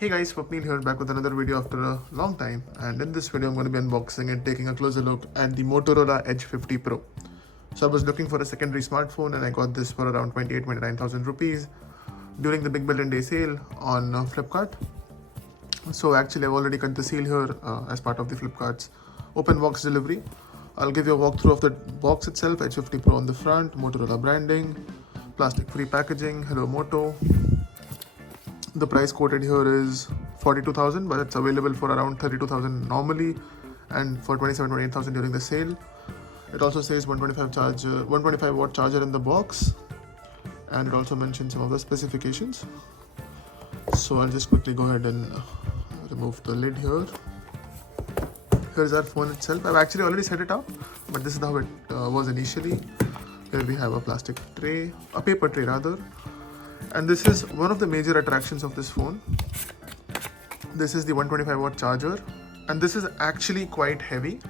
Hey guys, Swapnil here, back with another video after a long time, and in this video I'm going to be unboxing and taking a closer look at the Motorola Edge 50 Pro. So I was looking for a secondary smartphone and I got this for around 29,000 rupees during the Big Billion Day sale on Flipkart. So actually I've already cut the seal here as part of the Flipkart's open box delivery. I'll give you a walkthrough of the box itself. Edge 50 Pro on the front, Motorola branding, plastic free packaging, hello Moto. The price quoted here is 42,000, but it's available for around 32,000 normally and for 27,000 during the sale. It also says 125 watt charger in the box, and it also mentions some of the specifications. So I'll just quickly go ahead and remove the lid here. Here's our phone itself. I've actually already set it up, but this is how it was initially. Here we have a plastic tray, a paper tray rather. And this is one of the major attractions of this phone. This is the 125 watt charger, and this is actually quite heavy.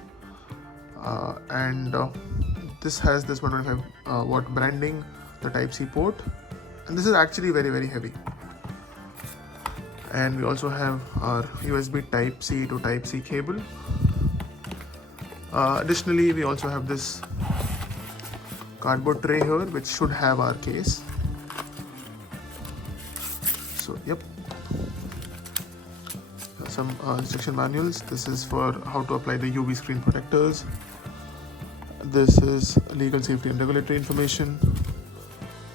This has this 125 watt branding, the Type-C port, and this is actually very heavy. And we also have our USB Type-C to Type-C cable. Additionally, we also have this cardboard tray here, which should have our case. So yep, some instruction manuals. This is for how to apply the UV screen protectors. This is legal, safety and regulatory information.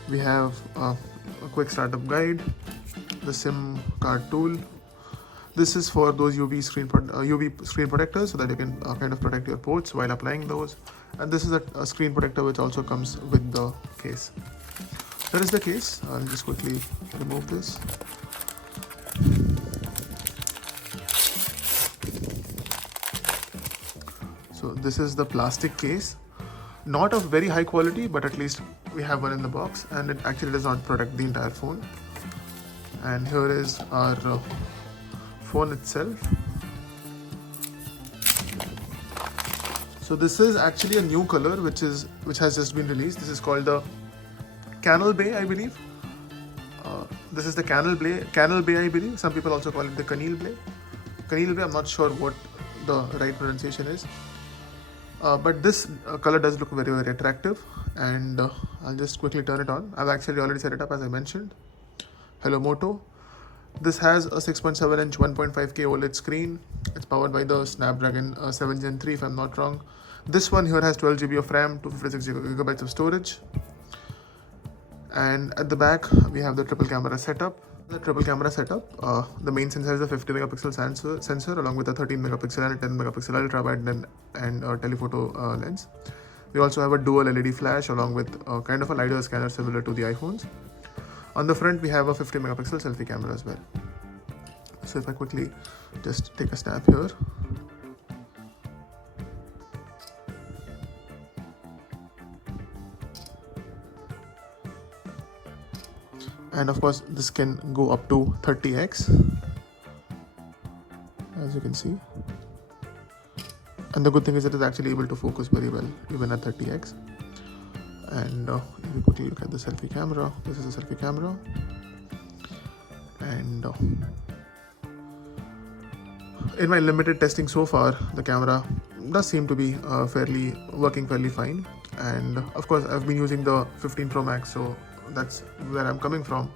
We have a quick startup guide, the SIM card tool. This is for those UV screen protectors, so that you can kind of protect your ports while applying those. And this is a screen protector which also comes with the case. There is the case. I'll just quickly remove this. So this is the plastic case, not of very high quality, but at least we have one in the box, and it actually does not protect the entire phone. And here is our phone itself. So this is actually a new color which has just been released. This is called the Canal Bay, I believe. This is the Canal Bay, I believe. Some people also call it the Canal Bay. Canal Bay, I'm not sure what the right pronunciation is. But this color does look very attractive, and I'll just quickly turn it on. I've actually already set it up, as I mentioned. Hello Moto. This has a 6.7 inch 1.5K OLED screen. It's powered by the Snapdragon 7 Gen 3 if I'm not wrong. This one here has 12 GB of RAM, 256 GB of storage. And at the back we have the triple camera setup. The main sensor is a 50 megapixel sensor along with a 13 megapixel and a 10 megapixel ultra wide and telephoto lens. We also have a dual LED flash along with kind of a LiDAR scanner similar to the iPhones. On the front we have a 50 megapixel selfie camera as well. So if I quickly just take a snap here. And of course this can go up to 30x, as you can see. And the good thing is it is actually able to focus very well even at 30x. And if you quickly look at the selfie camera, this is a selfie camera. And in my limited testing so far, the camera does seem to be working fairly fine. And of course I've been using the 15 Pro Max, so that's where I'm coming from,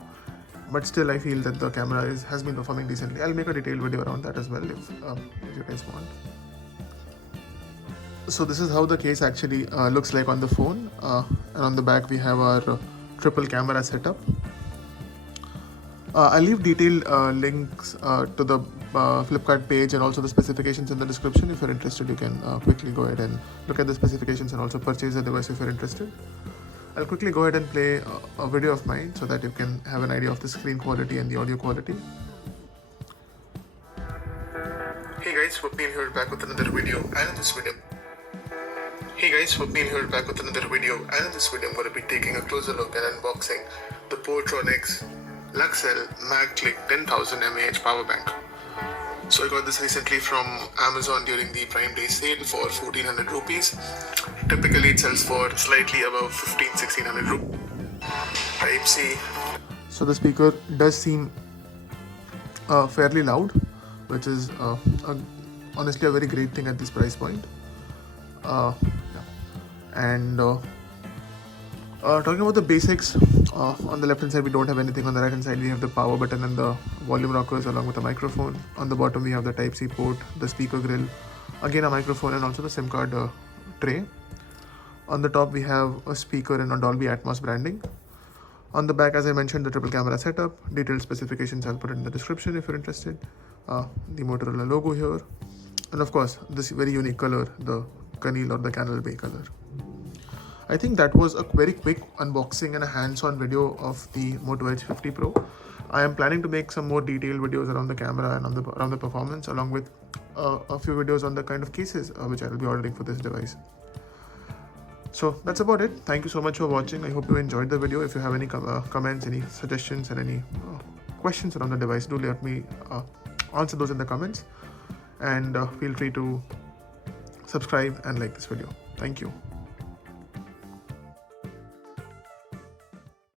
but still I feel that the camera has been performing decently. I'll make a detailed video around that as well if you guys want. So this is how the case actually looks like on the phone, and on the back we have our triple camera setup. I'll leave detailed links to the Flipkart page and also the specifications in the description. If you're interested, you can quickly go ahead and look at the specifications and also purchase the device if you're interested. I'll quickly go ahead and play a video of mine so that you can have an idea of the screen quality and the audio quality. Hey guys, Swapnil here, back with another video, and in this video I'm going to be taking a closer look and unboxing the Portronics Luxel MagClick 10,000 mAh power bank. So I got this recently from Amazon during the Prime Day sale for 1400 rupees. Typically it sells for slightly above 1600 rupees. Type-C. So the speaker does seem fairly loud, which is honestly a very great thing at this price point. Yeah. And talking about the basics, on the left hand side we don't have anything. On the right hand side we have the power button and the volume rockers along with a microphone. On the bottom we have the Type-C port, the speaker grill, again a microphone, and also the SIM card tray. On the top we have a speaker and a Dolby Atmos branding. On the back, as I mentioned, the triple camera setup. Detailed specifications I'll put it in the description if you're interested. The Motorola logo here, and of course this very unique color, the Canil or the Canal Bay color. I think that was a very quick unboxing and a hands-on video of the Moto Edge 50 Pro. I am planning to make some more detailed videos around the camera and around the performance, along with a few videos on the kind of cases which I will be ordering for this device. So that's about it. Thank you so much for watching. I hope you enjoyed the video. If you have any comments, any suggestions, and any questions around the device, do let me answer those in the comments. And feel free to subscribe and like this video. Thank you.